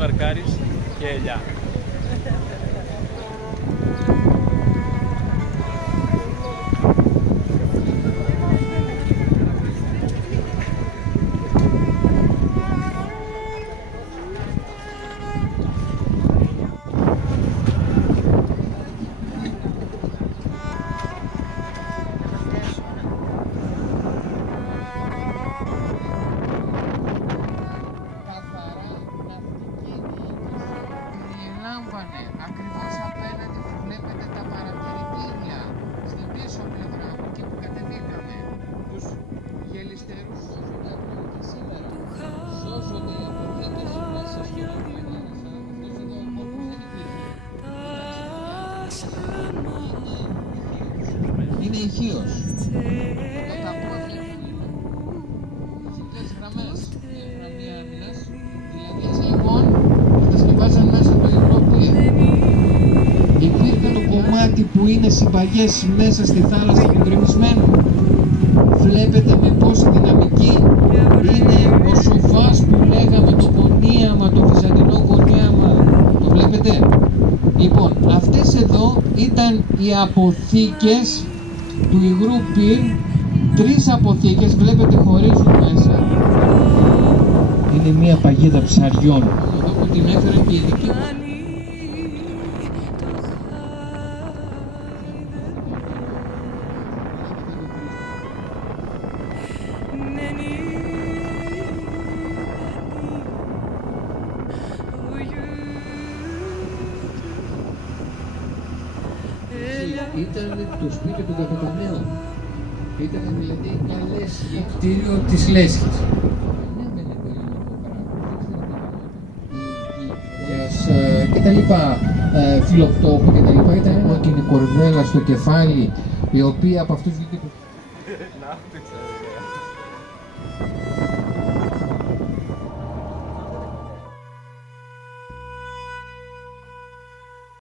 μαρκάρεις και ελιά. Ακριβώς απέναντι που βλέπετε τα παρατηρητήρια στην πίσω πλευρά, εκεί που κατεβήκαμε, τους γελιστερούς σώζονται ακόμη και σήμερα. Σώζονται οι αποθήκες μέσα στο Βαγγέλη. Αυτός εδώ ο κόπος δεν υπήρχε. Είναι ηχείος. Εδώ τα πόδια είναι ηχητές γραμμές, γραμμή άμυνας. Δηλαδή έτσι λοιπόν κατασκευάζαν μέσα το Ευρώπη. Υπήρχε το κομμάτι που είναι συμπαγές μέσα στη θάλασσα του γκρεμισμένου. Βλέπετε με πόση δυναμική είναι ο σοφάς που λέγαμε, το γωνίαμα, το βυζαντινό γωνίαμα. Το βλέπετε? Λοιπόν, αυτές εδώ ήταν οι αποθήκες του υγρού πυρ. 3 αποθήκες, βλέπετε χωρίζουν μέσα. Είναι μια παγίδα ψαριών. Εδώ που την έφερε και η δική μου. Ήταν το σπίτι του καπεταναίου. Ήταν δηλαδή μια λέσχη, κτίριο της λέσχης. Και τα λοιπά, φιλοκτόπου και τα λοιπά, ήταν και η κορδέλα στο κεφάλι, η οποία από αυτούς βγήκε το...